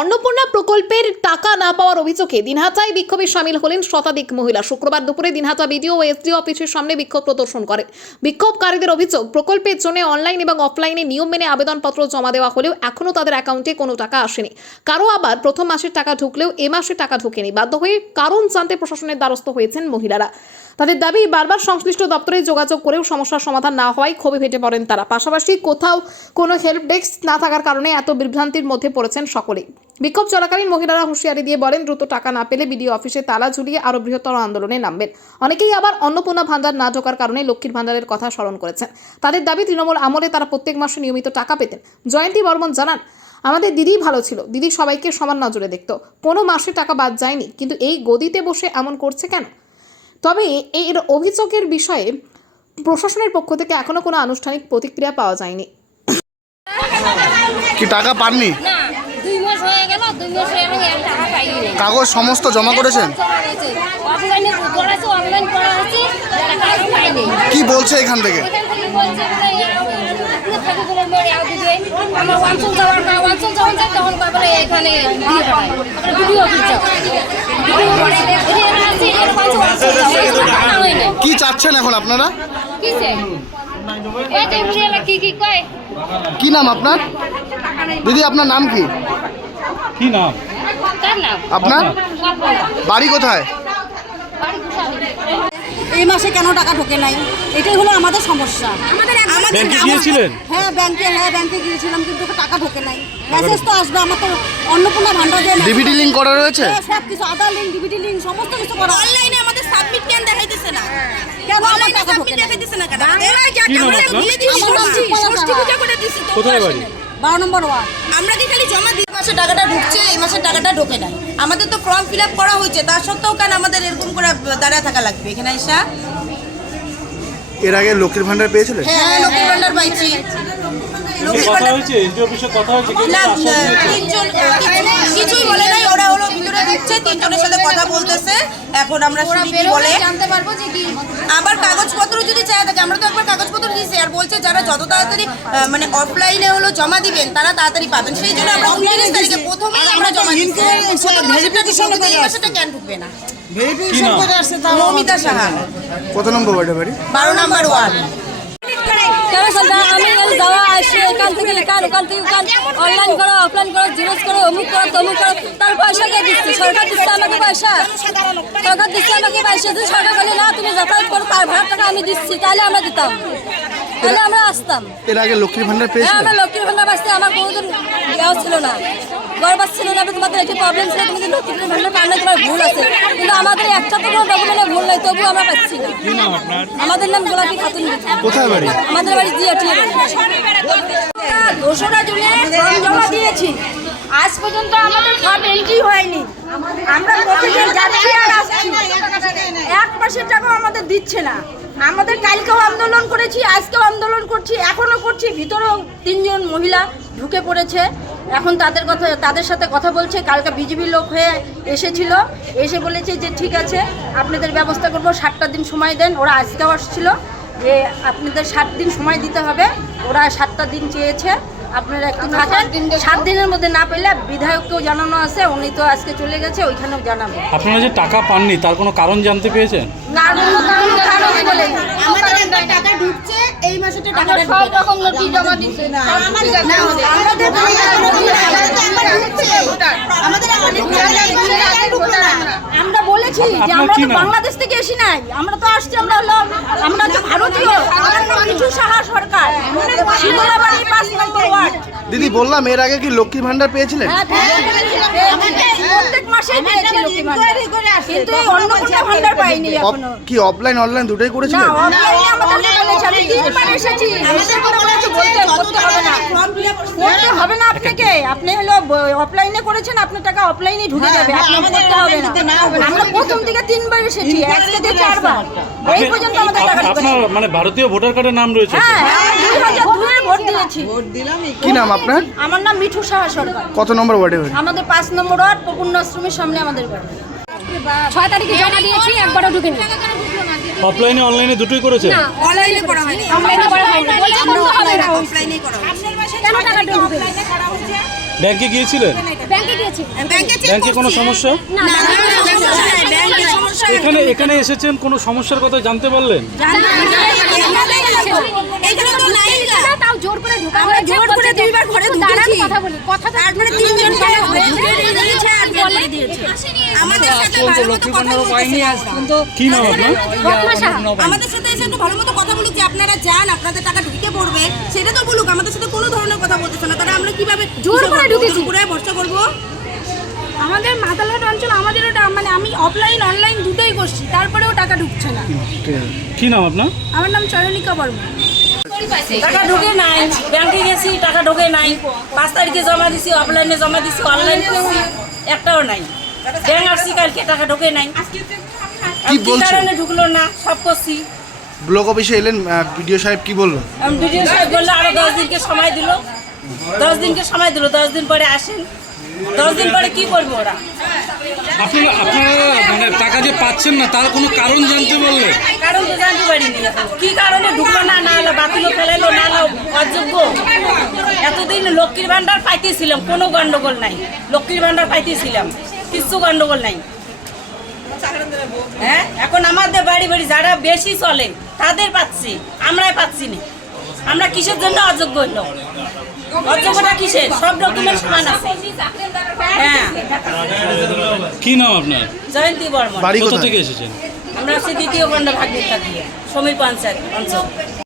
অন্নপূর্ণা প্রকল্পের টাকা না পাওয়ার অভিযোগে দিনহাটায় বিক্ষোভে শামিল হলেন শতাধিক মহিলা। শুক্রবার দুপুরে দিনহাটা বিডিও ও এসডিও অফিসের সামনে বিক্ষোভ প্রদর্শন করেন। বিক্ষোভকারীদের অভিযোগ, প্রকল্পের জন্য অনলাইন এবং অফলাইনে নিয়ম মেনে আবেদনপত্র জমা দেওয়া হলেও এখনও তাদের অ্যাকাউন্টে কোনো টাকা আসেনি। কারো আবার প্রথম মাসের টাকা ঢুকলেও এ মাসে টাকা ঢোকেনি। বাধ্য হয়ে কারণ জানতে প্রশাসনের দ্বারস্থ হয়েছেন মহিলারা। তাদের দাবি, বারবার সংশ্লিষ্ট দপ্তরে যোগাযোগ করেও সমস্যার সমাধান না হওয়ায় ক্ষোভে ফেটে পড়েন তারা। পাশাপাশি কোথাও কোনো হেল্প ডেস্ক না থাকার কারণে এত বিভ্রান্তির মধ্যে পড়েছেন সকলেই। বিক্ষোভ চলাকালীন মহিলারা হুঁশিয়ারি দিয়ে বলেন, দ্রুত টাকা না পেলে বিডিও অফিসে তালা ঝুলিয়ে আরও বৃহত্তর আন্দোলনে নামবেন। অনেকেই আবার অন্নপূর্ণা ভান্ডার না ঢোকার কারণে লক্ষ্মীর ভান্ডারের কথা স্মরণ করেছেন। তাদের দাবি, তৃণমূল আমলে তারা প্রত্যেক মাসে নিয়মিত টাকা পেতেন। জয়ন্তী বর্মন জানান, আমাদের দিদিই ভালো ছিল, দিদি সবাইকে সমান নজরে দেখত, কোনো মাসে টাকা বাদ যায়নি, কিন্তু এই গদিতে বসে এমন করছে কেন? তবে এর অভিযোগের বিষয়ে প্রশাসনের পক্ষ থেকে এখনো কোনো আনুষ্ঠানিক প্রতিক্রিয়া পাওয়া যায়নি। কি টাকা পাননি? না, 2 মাস হয়ে গেল, 2 মাস হয়ে গেল, আমি টাকা পাইনি। কাগজ সমস্ত জমা করেছেন? অফলাইনে করেছে, অনলাইন করা হয়েছে, টাকা পাইনি। কি বলছে এখান থেকে? এখান থেকে বলছে আমার অঞ্চল যাওয়ার না, অঞ্চল যখন যায় তখন তারপরে এখানে দিয়ে পাঠায়। তারপরে ভিডিও অফিস যাও, কি চাচ্ছেন এখন আপনারা? কি নাম আপনার? দিদি, আপনার নাম কি? কি নাম? আপনার বাড়ি কোথায়? এই মাসে কেন টাকা ঢোকে নাই, এটাই হলো আমাদের সমস্যা। ব্যাংকে গিয়েছিলেন? হ্যাঁ ব্যাংকে গিয়েছিলাম, কিন্তু টাকা ঢোকে নাই। মেসেজ তো আসবে, আমার তো অন্নপূর্ণা ভান্ডার দিয়ে ডিবিটি লিংক করা রয়েছে, সব কিছু, আধার লিঙ্ক, ডিবিটি লিঙ্ক, সমস্ত কিছু করা। অনলাইনে আমাদের সাবমিট কেন দেখাইতেছে না? কেন আমার অনলাইনে টাকা ঢোকে সাবমিট না? দেখাইতেছে না কেন? কি নাম আপনার? বলে দিছি, ষষ্ঠী পূজা করে দিছি তো। কোথায় বাড়ি? 12 নম্বর ওয়ার্ড। আমরা কি খালি জমা দিই? মাসে টাকাটা ঢুকছে, এই মাসে টাকাটা ঢোকে নাই। আমাদের তো ফর্ম ফিল আপ করা হয়েছে, তার সত্ত্বেও কেন আমাদের এরকম করে দাঁড়ায় থাকা লাগবে এখানে এসা? এর আগে লক্ষ্মীর ভান্ডার পেয়েছিলেন? হ্যাঁ, লক্ষ্মীর ভান্ডার পাইছি। লক্ষ্মীর কথা ভান্ডার হয়েছে, এসডি অফিসে কথা হয়েছে, না, কিছুই বলে নাই। ওরা হলো ভিতরে ঢুকছে, 3 জনের সাথে কথা বলতেছে। এখন আমরা শুনি কি বলে, জানতে পারবো যে কি আবার কাগজপত্র যদি চাই থাকে, আমরা তো একবার কাগজপত্র দিয়েছি, আর বলছে যারা যত তাড়াতাড়ি মানে অফলাইনে হলো জমা দিবেন তারা তাড়াতাড়ি পাবেন। সেই জন্য আমরা 29 তারিখে প্রথমে আমরা জমা দিয়েছি। মাসেটা কেন ঢুকবে না? মৌমিতা সাহা, কত নম্বর ওয়ার্ডে বাড়ি? 12 নম্বর ওয়ার্ড। আমি যাওয়া আসে কাল থেকে অনলাইন করো, অফলাইন করো, জিরোস করো, অমুক করো, তমুক করো, তার পয়সা কে দিচ্ছে? সরকার দিচ্ছে আমাকে পয়সা, সরকার দিচ্ছে আমাকে পয়সা। যদি সরকার বলে না তুমি যাতায়াত করো, তার ভাড়ার টাকা আমি দিচ্ছি, তাহলে আমরা দিতাম, তাহলে আমরা আসতাম। এর আগে লক্ষ্মীর ভান্ডার হ্যাঁ, পেয়েছিলেন? আমরা লক্ষ্মীর ভান্ডার বাঁচতে আমার কোনোদিন দেওয়া ছিল না, গর্বাস ছিল না। তোমাদের একটি প্রবলেম ছিল, তুমি লক্ষ্মীর ভান্ডার পাওয়া তোমার ভুল আছে, কিন্তু আমাদের একটা তো কোনো ডকুমেন্টে ভুল নেই, তবুও আমরা পাচ্ছি না। কি নাম আপনার? আমাদের নাম গোলাপী খাতুন। কোথায় বাড়ি? আমাদের বাড়ি জিয়াটিয়া। 2রা জুনে ফর্ম জমা দিয়েছি, আজ পর্যন্ত আমাদের ফর্ম এন্ট্রি হয়নি। আমরা প্রতিদিন যাচ্ছি আর আসছি, 1 মাসের টাকাও আমাদের দিচ্ছে না। আমাদের কালকেও আন্দোলন করেছি, আজকেও আন্দোলন করছি, এখনও করছি। ভিতরেও 3 জন মহিলা ঢুকে পড়েছে, এখন তাদের সাথে কথা বলছে। কালকে বিজেপির লোক হয়ে এসেছিল, এসে বলেছে যে ঠিক আছে আপনাদের ব্যবস্থা করবো, 7টা দিন সময় দেন। ওরা আজকেও আসছিল যে আপনাদের 7 দিন সময় দিতে হবে। ওরা 7টা দিন চেয়েছে, আপনারা একটু থাকেন। 7 দিনের মধ্যে না পেলে বিধায়ককেও জানানো আছে, উনি তো আজকে চলে গেছে, ওইখানেও জানাবো। আপনারা যে টাকা পাননি তার কোনো কারণ জানতে পেয়েছেন? কারণ বলেনি। আমাদের একবার টাকা ঢুকছে, এই মাসেটা টাকা সব রকম নোটিশ জমা দিচ্ছে। আমরা বলেছি যে আমরা তো বাংলাদেশ থেকে এসি নাই, আমরা তো আসছি, আমরা তো ভারতীয়। আমার নাম মিঠু সাহা সরকার, শিমলাবাড়ি 5 নম্বর ওয়ার্ড। দিদি, বললাম এর আগে কি লক্ষ্মীর ভান্ডার পেয়েছিলেন? প্রত্যেক মাসে পেয়েছি লক্ষ্মী ভান্ডার, কিন্তু এই অন্নপূর্ণা ভান্ডার পাইনি এখনো। কি অফলাইন অনলাইন দুটোই না, করেছিলেন? অনলাইনে আমাদেরকে বলেছে, আমি 3বার এসেছি, এসে বলেছে করতে হবে না, করতে হবে না আপনাকে। আপনি হলো অফলাইনে করেছেন, আপনার টাকা অফলাইনে ঢুকে যাবে, আপনি করতে হবে না। আমরা প্রথম থেকে 3বার এসেছি, আজকে দিয়ে 4বার, এই পর্যন্ত আমাদের টাকা ঢুকে আপনার মানে ভারতীয় ভোটার কার্ডের নাম রয়েছে? হ্যাঁ, 2002 এ ভোট দিয়েছি। কি নাম আপনার? আমার নাম মিঠু সাহা সরকার। কত নম্বর ওয়ার্ডে বাড়ি? আমাদের 5 নম্বর ওয়ার্ড, প্রপূর্ণ আশ্রমের সামনে আমাদের বাড়ি। 6 তারিখে জমা দিয়েছি, একবারও ঢুকেনি। অফলাইনে অনলাইনে দুটোই করেছেন? অনলাইনে করা হয়নি, অনলাইনে করা হয়নি, বলছে করতে হবে না। অফলাইনেই করা হয়েছে। কেন টাকা ঢুকবে? ব্যাংকে গিয়েছিলেন? ব্যাংকে গিয়েছি। ব্যাংকে কোনো সমস্যা? না, না, ব্যাংকের সমস্যা এখানে এসেছেন, কোনো সমস্যার কথা জানতে পারলেন? এখানে তো নাই তাও জোর করে ঢোকা আমরা হয়েছে, জোর করে বলছে যে, দুইবার ঘরে একটু দাঁড়ান, ঢুকেছি। কথা বলি। কথা তো তারপরে তিনজন ঢুকে দিয়েছে আর বের করে দিয়েছে। আমাদের সাথে ভালো মতো কথা বলতেছে না। কি নাম আপনার? রত্না সাহা। আমাদের সাথে এসে একটু ভালো মতো কথা বলুক যে আপনারা যান, আপনাদের টাকা ঢুকে পড়বে, সেটা তো বলুক। আমাদের সাথে কোনো ধরনের কথা বলতেছে না। তারা আমরা কিভাবে জোর করে ঢুকেছি। পুরো ভরসা করবো? আমাদের মাতালহাট অঞ্চল আমাদেরও মানে আমি অফলাইন অনলাইন দুটোই করছি, তারপরেও টাকা ঢুকছে না। কি নাম আপনার? আমার নাম চয়নিকা বর্মা। টাকা ঢোকে নাই, ব্যাংকে গেছি টাকা ঢোকে নাই, 5 তারিখে জমা দিছি, অফলাইনে জমা দিছি, অনলাইন করছি, একটাও নাই। ব্যাংক আসছি কালকে, টাকা ঢোকে নাই। কি কি বলছে? কারণে ঢুকলো না, সব করছি। ব্লক অফিসে এলেন, বিডিও সাহেব কি বললো? ভিডিও সাহেব বললো আরো 10 দিনকে সময় দিল, 10 দিনকে সময় দিল, 10 দিন পরে আসেন। 10 দিন পরে কি করবো ওরা? আপনারা মানে টাকা যে পাচ্ছেন না তার কোনো কারণ জানতে পারলেন? কারণ তো জানতে পারিনি এখন। কি কারণে ঢুকলো না, না হলো বাতিল ফেলাইলো, না হলো অযোগ্য। এতদিন লক্ষ্মীর ভান্ডার পাইতেছিলাম, কোনো গন্ডগোল নাই। লক্ষ্মীর ভান্ডার পাইতেছিলাম, কিচ্ছু গন্ডগোল নাই। হ্যাঁ, এখন আমাদের বাড়ি বাড়ি যারা বেশি চলে তাদের পাচ্ছি, আমরাই পাচ্ছি না। আমরা কিসের জন্য অযোগ্য হইলো? অযোগ্যটা কিসের? সব ডকুমেন্ট সমান আছে। হ্যাঁ, কি নাম আপনার? জয়ন্তী বর্মন। বাড়ি কোথা কোথায়? থেকে এসেছেন? আমরা হচ্ছে দ্বিতীয় খণ্ড ভাগ্যের থাকি, সমীর পঞ্চায়েত অঞ্চল।